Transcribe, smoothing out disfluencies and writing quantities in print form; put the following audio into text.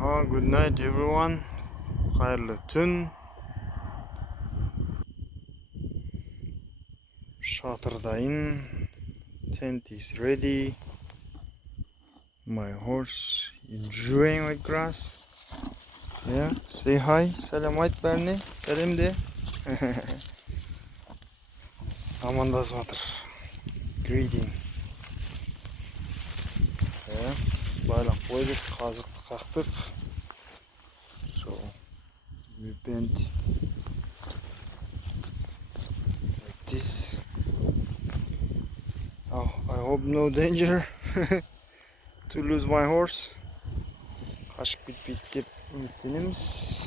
Good night everyone. Hayırlı tün. Şatırdayım. Tent is ready. My horse enjoying my grass. Yeah, say hi. Selam ait Bernie. Selam de. Amanda water. Greeting. Yeah, bayrak koyduk, kazıklı kaktık. So we bent like this. Oh, I hope no danger to lose my horse. Kaşık bit bit dip ümitlenimiz.